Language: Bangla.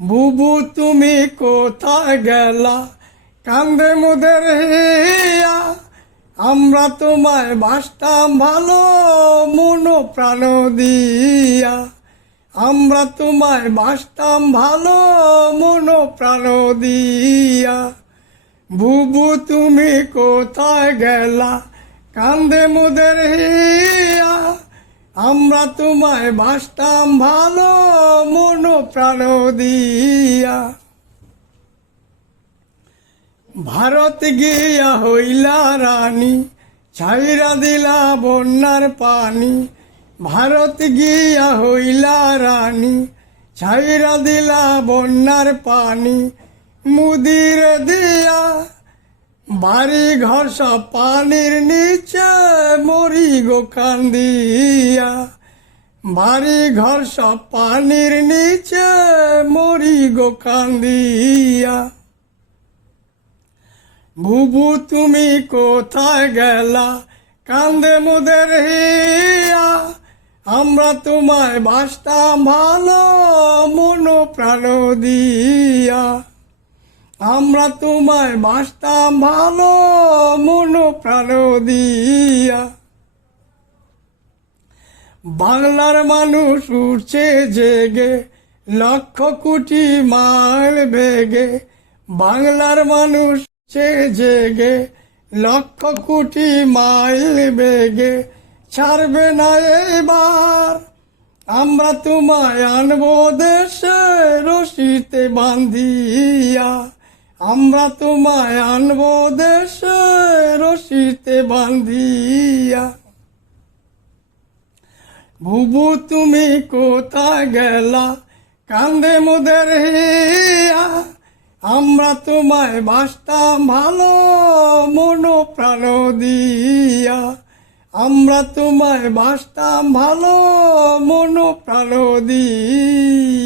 বুবু তুমি কোথায় গেলা, কান্দে মোদের হিয়া। আমরা তোমায় বাসতাম ভালো, মন প্রাণ দিয়া। আমরা তোমায় বাসতাম ভালো, মন প্রাণ দিয়া। বুবু তুমি কোথায় গেলা, কান্দে মোদের হিয়া। আমরা তোমায় বাসতাম ভালো, মন প্রাণ দিয়া। ভারত গিয়া হইলা রানী, ছাইরা দিলা বন্যার পানি। ভারত গিয়া হইলা রানী, ছাইরা দিলা বন্যার পানি। মুদির দিয়া বাড়ি ঘর সব পানির নিচে, মরি গো কান্দিয়া। বাড়ি ঘর সব পানির নিচে, মরি গো কান্দিয়া। বুবু তুমি কোথায় গেলা, কান্দে মোদের হিয়া। আমরা তোমায় বাসতাম ভালো, মন প্রাণ দিয়া। আমরা তোমায় বাসতাম ভালো, মন প্রাণ দিয়া। বাংলার মানুষ উঠছে জেগে, লক্ষ কোটি মাইল বেগে। বাংলার মানুষ উঠছে জেগে, লক্ষ কোটি মাইল বেগে। ছাড়বে না এবার, আমরা তোমায় আনবো দেশে, রশিতে বান্ধিয়া। আমরা তোমায় আনবো দেশে, রশিতে বান্ধিয়া। বুবু তুমি কোথায় গেলা, কান্দে মোদের হিয়া। আমরা তোমায় বাসতাম ভালো, মন প্রাণ দিয়া। আমরা তোমায় বাসতাম ভালো, মন প্রাণ দিয়া।